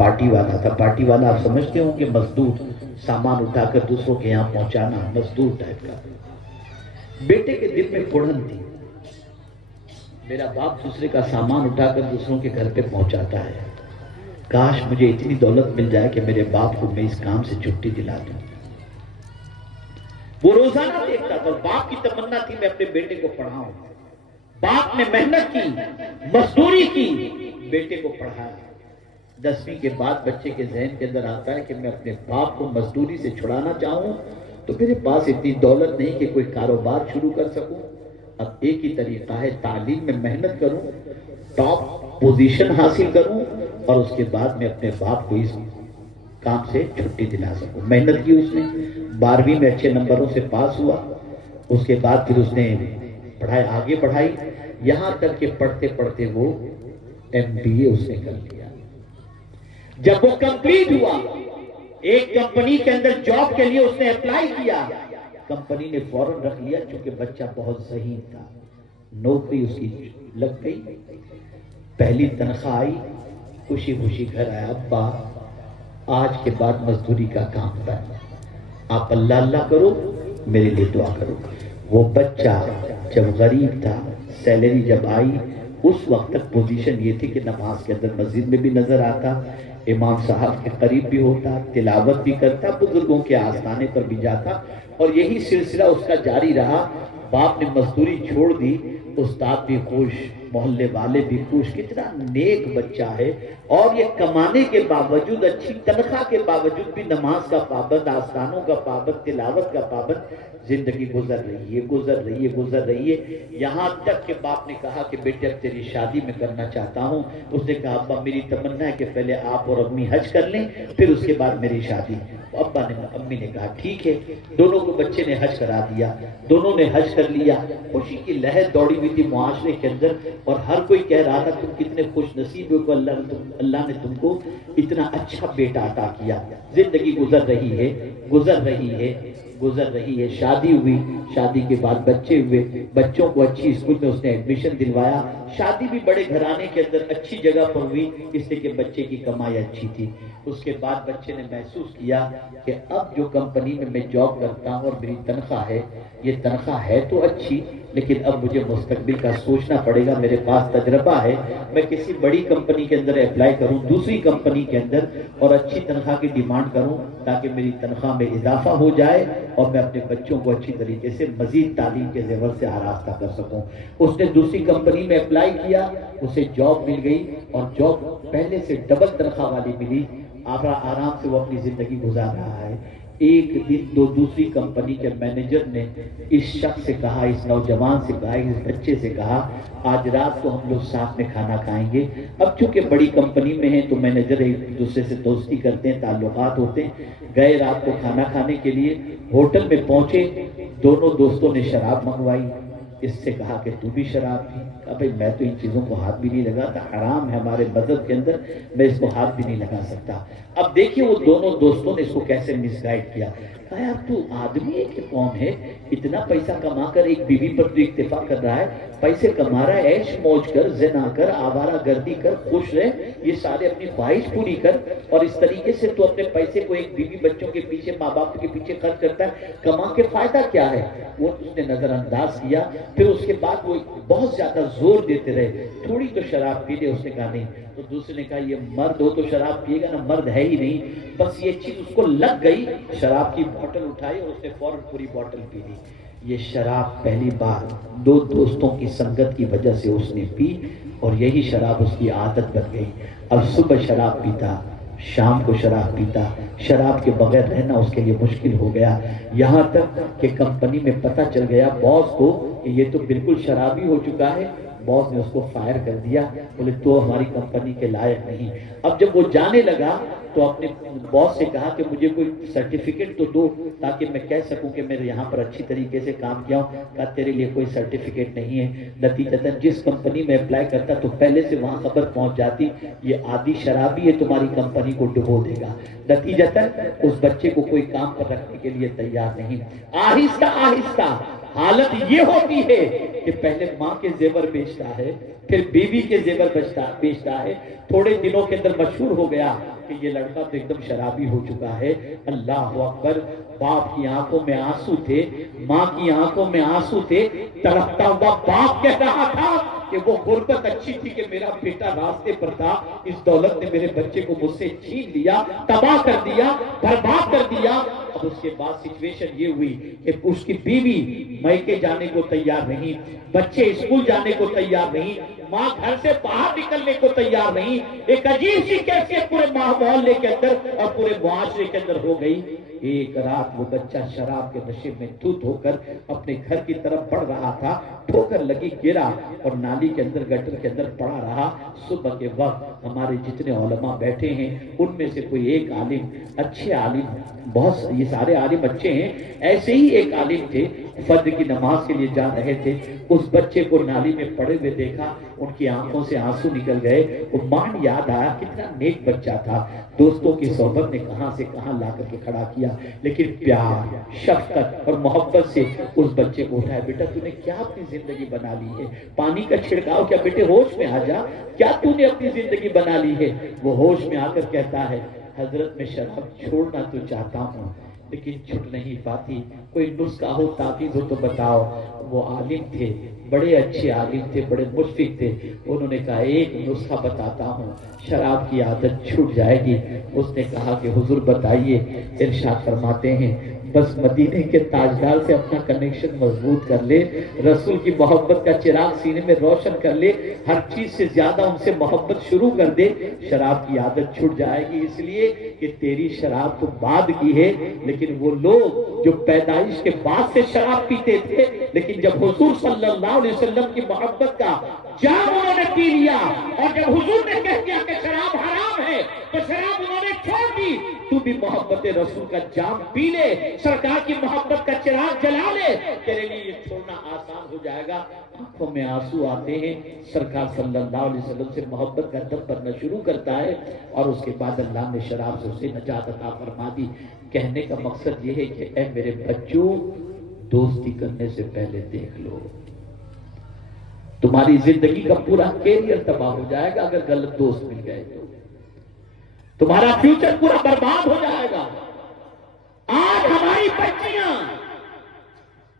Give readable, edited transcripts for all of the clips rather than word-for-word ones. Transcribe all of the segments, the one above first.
Party वाला था। Party वाला आप समझते हो कि मजदूर, सामान उठाकर दूसरों के यहाँ पहुंचाना, मजदूर टाइप का। बेटे के दिल में कुढ़न थी, मेरा बाप दूसरे का सामान उठाकर दूसरों के घर पे पहुंचाता है, काश मुझे इतनी दौलत मिल जाए कि मेरे बाप को मैं इस काम से छुट्टी दिला दूं। वो रोजाना देखता था, बाप की तमन्ना थी मैं अपने बेटे को पढ़ाऊं। बाप ने मेहनत की, मजदूरी की, बेटे को पढ़ाया। 10वीं के बाद बच्चे के जहन के अंदर आता है कि मैं अपने बाप को मजदूरी से छुड़ाना चाहूं तो मेरे पास इतनी दौलत नहीं कि कोई कारोबार शुरू कर सकूं। अब एक ही तरीका है, तालीम में मेहनत करूं, टॉप पोजीशन हासिल करूं और उसके बाद मैं अपने बाप को इस काम से छुट्टी दिला सकूं। मेहनत की उसने, 12वीं में अच्छे नंबरों से पास हुआ। उसके बाद फिर उसने पढ़ाई आगे बढ़ाई, यहां तक कि पढ़ते पढ़ते वो MBA उसने कर लिया। जब वो कंप्लीट हुआ, एक कंपनी के अंदर जॉब के लिए उसने अप्लाई किया। कंपनी ने फौरन रख लिया क्योंकि बच्चा बहुत ज़हीन था। नौकरी उसकी लग गई, पहली तनख्वाह आई, खुशी खुशी घर आया। अब्बा आज के बाद मजदूरी का काम बंद, आप अल्लाह अल्लाह करो, मेरे लिए दुआ करो। वो बच्चा जब गरीब था, सैलरी जब आई, उस वक्त तक पोजीशन ये थी कि नमाज के अंदर मस्जिद में भी नजर आता, इमाम साहब के करीब भी होता, तिलावत भी करता, बुजुर्गों के आस्थाने पर भी जाता और यही सिलसिला उसका जारी रहा। बाप ने मजदूरी छोड़ दी, उस्ताद भी खुश, मोहल्ले वाले भी खुश, कितना नेक बच्चा है। और ये कमाने के बावजूद, अच्छी तनख्वाह के बावजूद भी नमाज का पाबंद, आस्थानों का पाबंद, तिलावत का पाबंद, जिंदगी गुजर रही है, गुजर रही है, गुजर रही है। यहाँ तक कि बाप ने कहा कि बेटे अब तेरी शादी में करना चाहता हूँ। उसने कहा अब्बा मेरी तमन्ना है कि पहले आप और अम्मी हज कर लें, फिर उसके बाद मेरी शादी। अब्बा ने, अम्मी ने कहा ठीक है। दोनों को बच्चे ने हज करा दिया, दोनों ने हज कर लिया। खुशी की लहर दौड़ी हुई थी मुआशरे के अंदर और हर कोई कह रहा था तुम कितने खुश नसीब हो, अल्लाह ने तुमको इतना अच्छा बेटा अता किया। जिंदगी गुजर रही है, गुजर रही है, गुजर रही है। शादी हुई, शादी के बाद बच्चे हुए, बच्चों को अच्छी स्कूल में उसने एडमिशन दिलवाया। शादी भी बड़े घराने के अंदर अच्छी जगह पर हुई, इसलिए कि बच्चे की कमाई अच्छी थी। उसके बाद बच्चे ने महसूस किया कि अब जो कंपनी में मैं जॉब करता हूँ और मेरी तनख्वाह है, ये तनख्वाह है तो अच्छी, लेकिन अब मुझे मुस्तकबिल का सोचना पड़ेगा। मेरे पास तजर्बा है, मैं किसी बड़ी कंपनी के अंदर अप्लाई करूं, दूसरी कंपनी के अंदर, और अच्छी तनख्वाह की डिमांड करूं ताकि मेरी तनख्वाह में इजाफा हो जाए और मैं अपने बच्चों को अच्छी तरीके से मजीद तालीम के ज़ेवर से आरास्ता कर सकूं। उसने दूसरी कंपनी में अप्लाई किया, उसे जॉब मिल गई और जॉब पहले से डबल तनख्वाह वाली मिली। आराम से वो अपनी जिंदगी गुजार रहा है। एक दिन दूसरी कंपनी के मैनेजर ने इस शख्स से कहा, इस नौजवान से कहा, इस बच्चे से कहा, आज रात को हम लोग साथ में खाना खाएंगे। अब चूंकि बड़ी कंपनी में हैं तो मैनेजर एक दूसरे से दोस्ती करते हैं, ताल्लुकात होते हैं। गए रात को खाना खाने के लिए, होटल में पहुंचे, दोनों दोस्तों ने शराब मंगवाई। इससे कहा कि तू भी शराब पी। कहा भाई मैं तो इन चीज़ों को हाथ भी नहीं लगाता, हराम है हमारे मजहब के अंदर, मैं इसको हाथ भी नहीं लगा सकता। अब देखिए वो दोनों दोस्तों ने इसको कैसे मिसगाइड किया। कहा यार तू आदमी है कि कौन है, इतना पैसा कमा कर एक बीवी पर तू इक्तिफा कर रहा है, पैसे कमा रहा है, ऐश मौज कर, ज़िना कर, आवारा गर्दी कर, खुश रह, ये सारे अपनी ख्वाहिश पूरी कर, और इस तरीके से तू अपने पैसे को एक बीवी बच्चों के पीछे, माँ बाप के पीछे खर्च करता है, कमा के फायदा क्या है। वो उसने नजरअंदाज किया। फिर उसके बाद वो बहुत ज्यादा जोर देते रहे, थोड़ी तो शराब पी ले। उसने कहा नहीं। तो दूसरे ने कहा ये मर्द हो तो शराब पिएगा ना, मर्द है ही नहीं। बस ये चीज उसको लग गई, शराब की बोतल उठाई और उसने फौरन पूरी बोतल पी ली। ये शराब पहली बार दो दोस्तों की संगत की वजह से उसने पी और यही शराब उसकी आदत बन गई। अब सुबह शराब पीता, शाम को शराब पीता, शराब के बगैर रहना उसके लिए मुश्किल हो गया। यहाँ तक कि कंपनी में पता चल गया बॉस को कि ये तो बिल्कुल शराबी हो चुका है। बॉस ने उसको फायर कर दिया, बोले तो हमारी कंपनी के लायक नहीं। अब जब वो जाने लगा तो अपने बॉस से कहा कि मुझे कोई सर्टिफिकेट तो दो ताकि मैं कह सकूं कि मैंने यहाँ पर अच्छी तरीके से काम किया हूँ। कहा तेरे लिए कोई सर्टिफिकेट नहीं है। नतीजतन जिस कंपनी में अप्लाई करता तो पहले से वहाँ खबर पहुँच जाती ये आदि शराबी है, तुम्हारी कंपनी को डुबो देगा। नतीजतन उस बच्चे को कोई काम पर रखने के लिए तैयार नहीं। आहिस्ता आहिस्ता हालत ये होती है کہ پہلے ماں کے زیور بیچتا ہے، پھر بیوی کے زیور بیچتا ہے، تھوڑے دنوں کے اندر مشہور ہو گیا کہ یہ لڑکا تو ایک دم شرابی ہو چکا ہے۔ اللہ اکبر! باپ کی آنکھوں میں آنسو تھے، ماں کی آنکھوں میں آنسو تھے، تڑپتا ہوا باپ کہہ رہا تھا کہ وہ غربت اچھی تھی کہ میرا بیٹا راستے پر تھا، اس دولت نے میرے بچے کو مجھ سے چھین لیا، تباہ کر دیا، برباد کر دیا۔ اب اس کے بعد سچویشن یہ ہوئی کہ اس کی بیوی میکے جانے کو تیار نہیں، بچے اسکول جانے کو تیار نہیں، ماں گھر سے باہر نکلنے کو تیار نہیں۔ ایک عجیب سی کیفیت پورے محلے کے اندر اور پورے معاشرے کے اندر ہو گئی۔ ایک رات وہ بچہ شراب کے نشے میں دھت ہو کر اپنے گھر کی طرف بڑھ رہا تھا، ٹھوکر لگی، گرا اور نالی کے اندر گٹر کے اندر پڑا رہا۔ صبح کے وقت ہمارے جتنے علماء بیٹھے ہیں ان میں سے کوئی ایک عالم، اچھے عالم، بہت یہ سارے عالم اچھے ہیں، ایسے ہی ایک عالم تھے، فجر کی نماز کے لیے جا رہے تھے، اس بچے کو نالی میں پڑے ہوئے دیکھا، ان کی آنکھوں سے آنسو نکل گئے۔ وہ مان یاد آیا کتنا نیک بچہ تھا، دوستوں کی صحبت نے کہاں سے کہاں لا کر کے کھڑا کیا، لیکن پیار، شفقت اور محبت سے اس بچے کو اٹھایا۔ بیٹا تو نے کیا اپنی زندگی بنا لی ہے؟ پانی کا چھڑکاؤ کیا؟ بیٹے ہوش میں آ جا، کیا تو نے اپنی زندگی بنا لی ہے؟ وہ ہوش میں آ کر کہتا ہے حضرت میں شراب چھوڑنا تو چاہتا ہوں لیکن چھٹ نہیں پاتی، کوئی نسخہ ہو، تعویذ ہو تو بتاؤ۔ وہ عالم تھے، بڑے اچھے عالم تھے، بڑے مشفق تھے، انہوں نے کہا ایک نسخہ بتاتا ہوں، شراب کی عادت چھوٹ جائے گی۔ اس نے کہا کہ حضور بتائیے۔ ارشاد فرماتے ہیں بس مدینے کے تاجدار سے اپنا کنیکشن مضبوط کر لے، رسول کی محبت کا چراغ سینے میں روشن کر لے، ہر چیز سے زیادہ ان سے محبت شروع کر دے، شراب کی عادت چھوٹ جائے گی۔ اس لیے کہ تیری شراب تو بعد کی ہے، لیکن وہ لوگ جو پیدائش کے بعد سے شراب پیتے تھے، لیکن جب حضور صلی اللہ علیہ وسلم کی محبت کا جام انہوں نے پی لیا اور جب حضور نے کہہ دیا کہ شراب حرام ہے تو شراب انہوں نے چھوڑ دی۔ تو بھی محبت رسول کا جام پی لے، سرکار کی محبت کا چراغ جلا لے، تیرے لیے یہ چھوڑنا آسان ہو جائے گا۔ آنکھوں میں آنسو آتے ہیں، سرکار صلی اللہ علیہ وسلم سے محبت کا دم بھرنا شروع کرتا ہے اور اس کے بعد اللہ نے شراب سے اسے نجات عطا فرما دی۔ کہنے کا مقصد یہ ہے کہ اے میرے بچوں، دوستی کرنے سے پہلے دیکھ لو، تمہاری زندگی کا پورا کیریئر تباہ ہو جائے گا اگر غلط دوست مل گئے تو، تمہارا فیوچر پورا برباد ہو جائے گا۔ آج ہماری بچیاں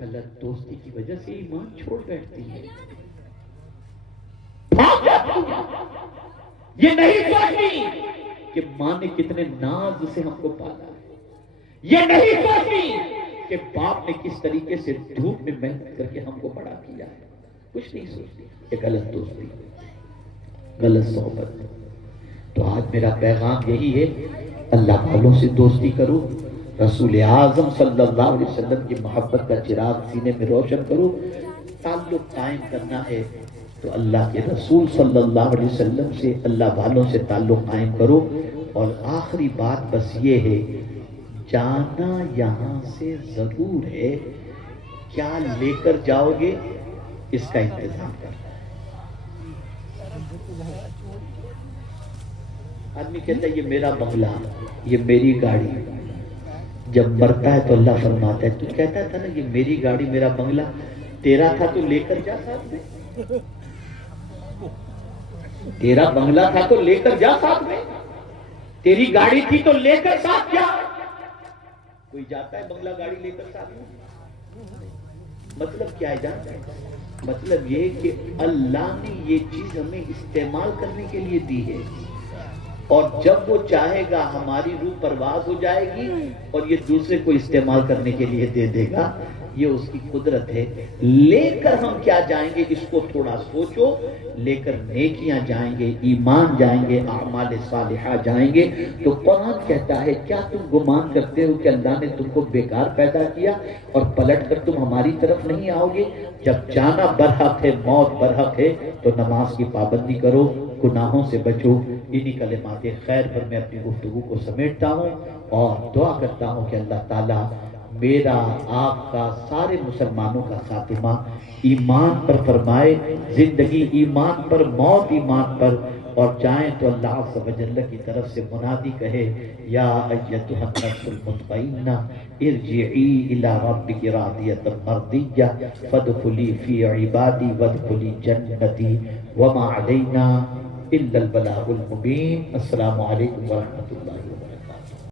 غلط دوستی کی وجہ سے ایمان چھوڑ بیٹھتی ہیں، بھاگ جاتی ہیں، یہ نہیں سوچتی کہ ماں نے کتنے ناز سے ہم کو پالا ہے، یہ نہیں سوچتی کہ باپ نے کس طریقے سے دھوپ میں محنت کر کے ہم کو بڑا کیا ہے، کچھ نہیں سوچتی۔ یہ غلط دوستی، غلط صحبت۔ تو آج میرا پیغام یہی ہے، اللہ والوں سے دوستی کرو، رسول اعظم صلی اللہ علیہ وسلم کی محبت کا چراغ سینے میں روشن کرو۔ تعلق قائم کرنا ہے تو اللہ کے رسول صلی اللہ علیہ وسلم سے، اللہ والوں سے تعلق قائم کرو۔ اور آخری بات بس یہ ہے، جانا یہاں سے ضرور ہے، کیا لے کر جاؤ گے اس کا انتظام کرنا ہے۔ آدمی کہتا ہے یہ میرا بنگلہ، یہ میری گاڑی، جب مرتا ہے تو اللہ فرماتا ہے تو کہتا تھا نا یہ میری گاڑی میرا بنگلہ، تیرا تھا تو لے کر جا ساتھ میں، تیرا بنگلہ تھا تو لے کر جا ساتھ میں، تیری گاڑی تھی تو لے کر ساتھ جا۔ کوئی جاتا ہے بنگلہ گاڑی لے کر ساتھ میں؟ مطلب کیا ہے جانتے ہیں؟ مطلب یہ کہ اللہ نے یہ چیز ہمیں استعمال کرنے کے لیے دی ہے، اور جب وہ چاہے گا ہماری روح پرواز ہو جائے گی اور یہ دوسرے کو استعمال کرنے کے لیے دے دے گا، یہ اس کی قدرت ہے۔ لے کر ہم کیا جائیں گے اس کو تھوڑا سوچو، لے کر نیکیاں جائیں گے، ایمان جائیں گے، اعمال صالحہ جائیں گے۔ تو قرآن کہتا ہے کیا تم گمان کرتے ہو کہ اللہ نے تم کو بیکار پیدا کیا اور پلٹ کر تم ہماری طرف نہیں آؤ گے؟ جب جانا برحق ہے، موت برحق ہے، تو نماز کی پابندی کرو، گناہوں سے بچو۔ انہی کلمات خیر پر میں اپنی گفتگو کو سمیٹتا ہوں اور دعا کرتا ہوں کہ اللہ تعالیٰ میرا، آپ کا، سارے مسلمانوں کا خاتمہ ایمان پر فرمائے، زندگی ایمان پر، موت ایمان پر، اور چاہیں تو اللہ عز و جل کی طرف سے منادی کہے یا ایتھا النفس المطمئنہ ارجعی الی ربک راضیۃ مرضیہ فادخلی فی عبادی وادخلی جنتی وما علینا الا البلاغ المبین۔ السلام علیکم ورحمۃ اللہ وبرکاتہ۔